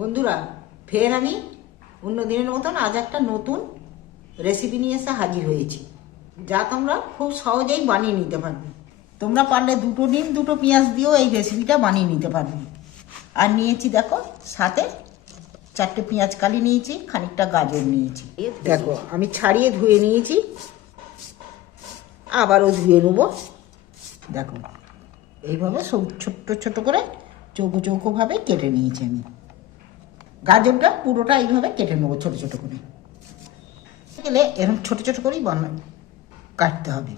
বন্ধুরা, ফের আমি অন্য দিনের মতন আজ একটা নতুন রেসিপি নিয়ে এসে হাজির হয়েছি, যা তোমরা খুব সহজেই বানিয়ে নিতে পারবে। তোমরা পারলে দুটো ডিম, দুটো পেঁয়াজ দিয়েও এই রেসিপিটা বানিয়ে নিতে পারবে। আর নিয়েছি দেখো, সাথে চারটে পেঁয়াজ কালি নিয়েছি, খানিকটা গাজর নিয়েছি। দেখো, আমি ছাড়িয়ে ধুয়ে নিয়েছি, আবারও ধুয়ে নেব। দেখো, এইভাবে সব ছোট্ট ছোট করে চৌকো চৌকোভাবে কেটে নিয়েছি আমি। গাজরটা পুরোটা এইভাবে কেটে নেব ছোটো ছোটো করে। গেলে এরকম ছোটো ছোটো করেই বানা কাটতে হবে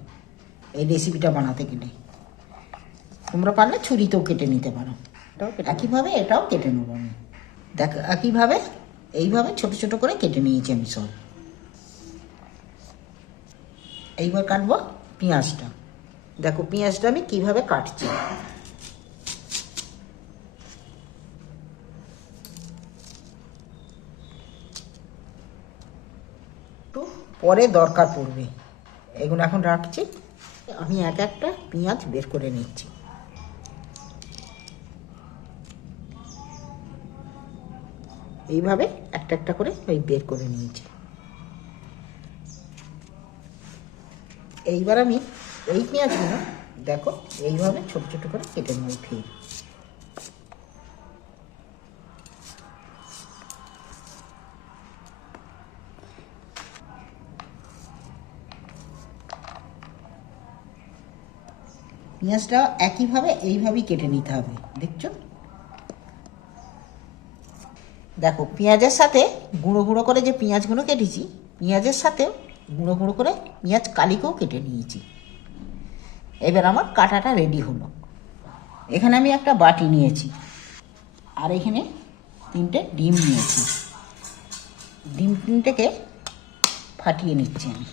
এই রেসিপিটা বানাতে গেলে। তোমরা পারলে ছুরিতেও কেটে নিতে পারো। এটাও একইভাবে এটাও কেটে নেব আমি। দেখ একইভাবে এইভাবে ছোট ছোট করে কেটে নিয়েছি আমি সব। এইবার কাটবো পেঁয়াজটা। দেখো পেঁয়াজটা আমি কীভাবে কাটছি। একটু পরে দরকার পড়বে। এগুলো এখন রাখছি। আমি এক একটা পেঁয়াজ বের করে নিচ্ছি। এইভাবে একটা একটা করে ওই বের করে নিয়েছি। এইবার আমি এই পেঁয়াজগুলো, দেখো, এইভাবে ছোট ছোট করে কেটে নেব ফির পেঁয়াজটা একইভাবে, এইভাবেই কেটে নিতে হবে। দেখছ? দেখো, পেঁয়াজের সাথে গুঁড়ো গুঁড়ো করে যে পেঁয়াজগুলো কেটেছি, পেঁয়াজের সাথে গুঁড়ো গুঁড়ো করে পেঁয়াজ কালিকেও কেটে নিয়েছি। এবার আমার কাটাটা রেডি হলো। এখানে আমি একটা বাটি নিয়েছি, আর এখানে তিনটে ডিম নিয়েছি। ডিম তিনটেকে ফাটিয়ে নিচ্ছি আমি।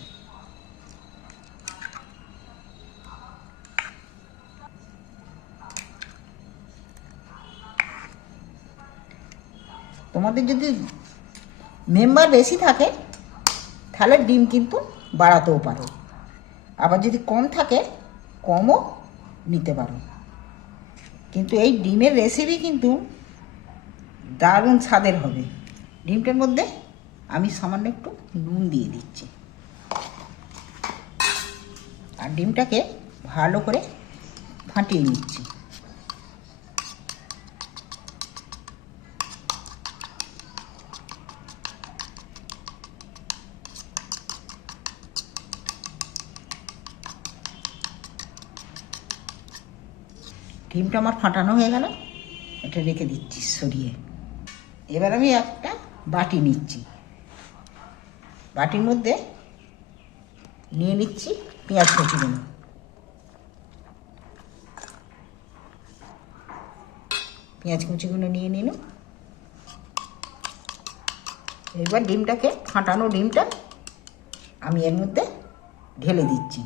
তোমাদের যদি মেম্বার বেশি থাকে, তাহলে ডিম কিন্তু বাড়াতেও পারো। আবার যদি কম থাকে, কমও নিতে পারো। কিন্তু এই ডিমের রেসিপি কিন্তু দারুণ স্বাদের হবে। ডিমটার মধ্যে আমি সামান্য একটু নুন দিয়ে দিচ্ছি। আর ডিমটাকে ভালো করে ফাটিয়ে নিচ্ছি। ডিমটা আমার ফাটানো হয়ে গেল। এটা রেখে দিচ্ছি সরিয়ে। এবার আমি একটা বাটি নিচ্ছি। বাটির মধ্যে নিয়ে নিচ্ছি পেঁয়াজ কুচিগুলো পেঁয়াজ কুচিগুলো নিয়ে নিল এবার ডিমটাকে ফাটানো ডিমটা আমি এর মধ্যে ঢেলে দিচ্ছি।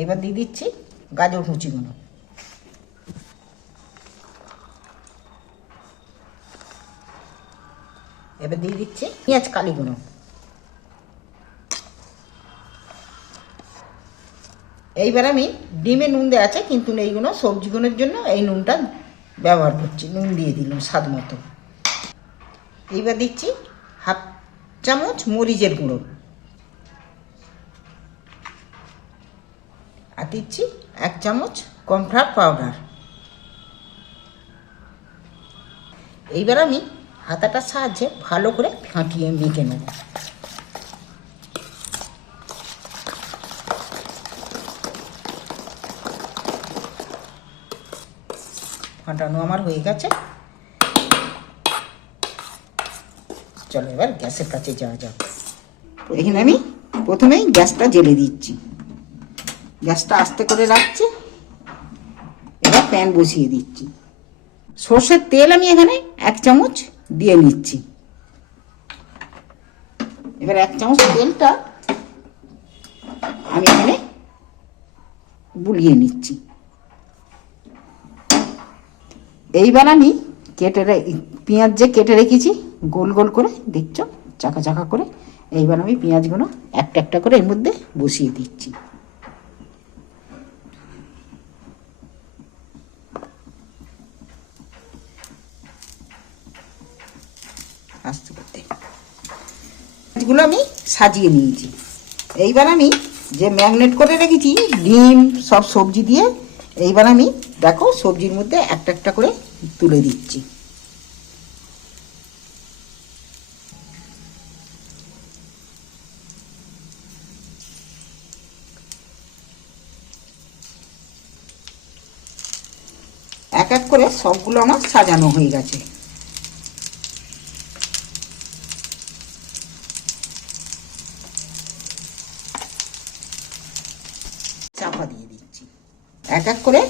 এইবার দিয়ে দিচ্ছি গাজর কুচিগুলো। এবার দিয়ে দিচ্ছি পেঁয়াজ কালিগুলো। এইবার আমি ডিমে নুন দেওয়া আছে, কিন্তু এইগুলো সবজিগুলোর জন্য এই নুনটা ব্যবহার করছি, নুন দিয়ে দিলাম স্বাদ মতো। এইবার দিচ্ছি হাফ চামচ মরিচের গুঁড়ো। আর দিচ্ছি এক চামচ কমফ্লার পাউডার। এইবার আমি হাতাটার সাহায্যে ভালো করে ফাটিয়ে মেখে নেব। ফাটানো আমার হয়ে গেছে। চলো এবার গ্যাসের কাছে যাওয়া যাক। এখানে আমি প্রথমেই গ্যাসটা জেলে দিচ্ছি। গ্যাসটা আস্তে করে রাখছি। এবার প্যান বসিয়ে দিচ্ছি। সর্ষের তেল আমি এখানে এক চামচ দিয়ে নিচ্ছি। এবার এক চামচ তেলটা আমি এখানে বুলিয়ে নিচ্ছি। এইবার আমি কেটে পেঁয়াজ যে কেটে রেখেছি, গোল গোল করে, দেখছ? চাকা চাকা করে। এইবার আমি পেঁয়াজগুলো একটা একটা করে এর মধ্যে বসিয়ে দিচ্ছি। আস্তে করতে এগুলো আমি সাজিয়ে নিয়েছি। এইবার আমি যে ম্যাগনেট করে রেখেছি, ডিম, সব সবজি দিয়ে, এইবার আমি দেখো সবজির মধ্যে একটা একটা করে তুলে দিচ্ছি। এক এক করে সবগুলো আমার সাজানো হয়ে গেছে চাপা দিয়ে দিচ্ছি এক এক করে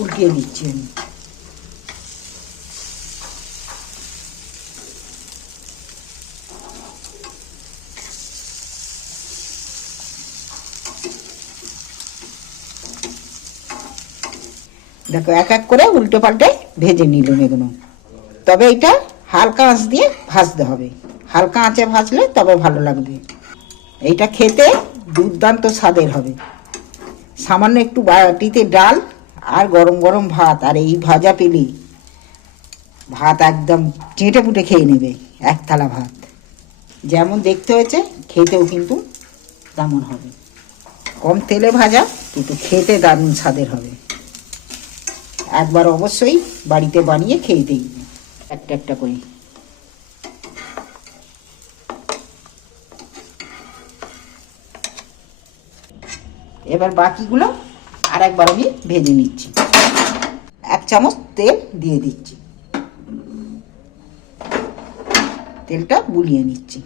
উল্টিয়ে দিচ্ছি আমি। দেখো, এক এক করে উল্টে পাল্টে ভেজে নিলাম এগুলো। তবে এটা হালকা আঁচ দিয়ে ভাজতে হবে। হালকা আঁচে ভাজলে তবে ভালো লাগবে। এইটা খেতে দুর্দান্ত স্বাদের হবে। সামান্য একটু বাটিতে ডাল আর গরম গরম ভাত, আর এই ভাজা পেলে। ভাত একদম চেটে পুটে খেয়ে নেবে, এক থালা ভাত। যেমন দেখতে হয়েছে, খেতেও কিন্তু তেমন হবে। কম তেলে ভাজা, কিন্তু খেতে দারুণ স্বাদের হবে। একবার অবশ্যই বাড়িতে বানিয়ে খেয়ে দেখবে। একটা একটা করে। এবার বাকিগুলো আর একবার আমি ভেজে নিচ্ছি। এক চামচ তেল দিয়ে দিচ্ছি। তেলটা বুলিয়ে নিচ্ছি।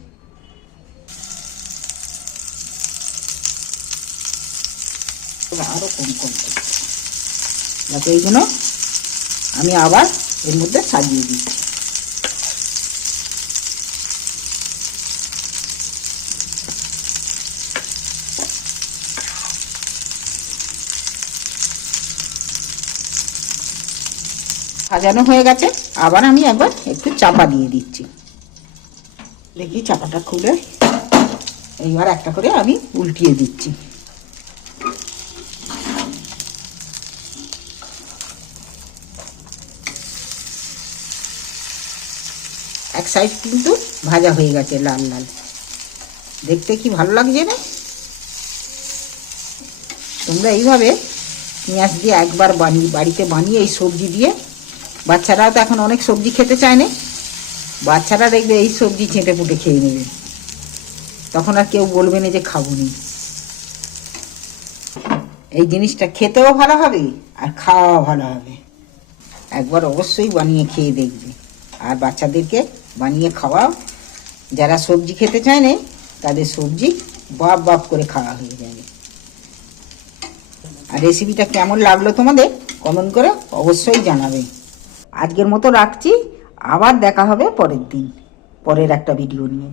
এবার আরও কম কম যাতে এইগুলো আমি আবার এর মধ্যে সাজিয়ে দিচ্ছি। সাজানো হয়ে গেছে। আবার আমি একবার একটু চাপা দিয়ে দিচ্ছি। দেখি চাপাটা খুলে। এইবার একটা করে আমি উল্টিয়ে দিচ্ছি। এক সাইড কিন্তু ভাজা হয়ে গেছে লাল লাল। দেখতে কি ভালো লাগছে না? তোমরা এইভাবে পেঁয়াজ দিয়ে একবার বানিয়ে, বাড়িতে বানিয়ে এই সবজি দিয়ে বাচ্চারাও তো এখন অনেক সবজি খেতে চায় না। বাচ্চারা দেখবে এই সবজি ছেঁটে পুটে খেয়ে নেবে। তখন আর কেউ বলবে না যে খাব নি এই জিনিসটা খেতেও ভালো হবে আর খাওয়াও ভালো হবে। একবার অবশ্যই বানিয়ে খেয়ে দেখবে। আর বাচ্চাদেরকে বানিয়ে খাওয়াও। যারা সবজি খেতে চায় না, তাদের সবজি বাপ বাপ করে খাওয়া হয়ে যাবে। আর রেসিপিটা কেমন লাগল তোমাদের? কমেন্ট করে অবশ্যই জানাবে। আজকের মতো রাখছি। আবার দেখা হবে পরের দিন পরের একটা ভিডিও নিয়ে।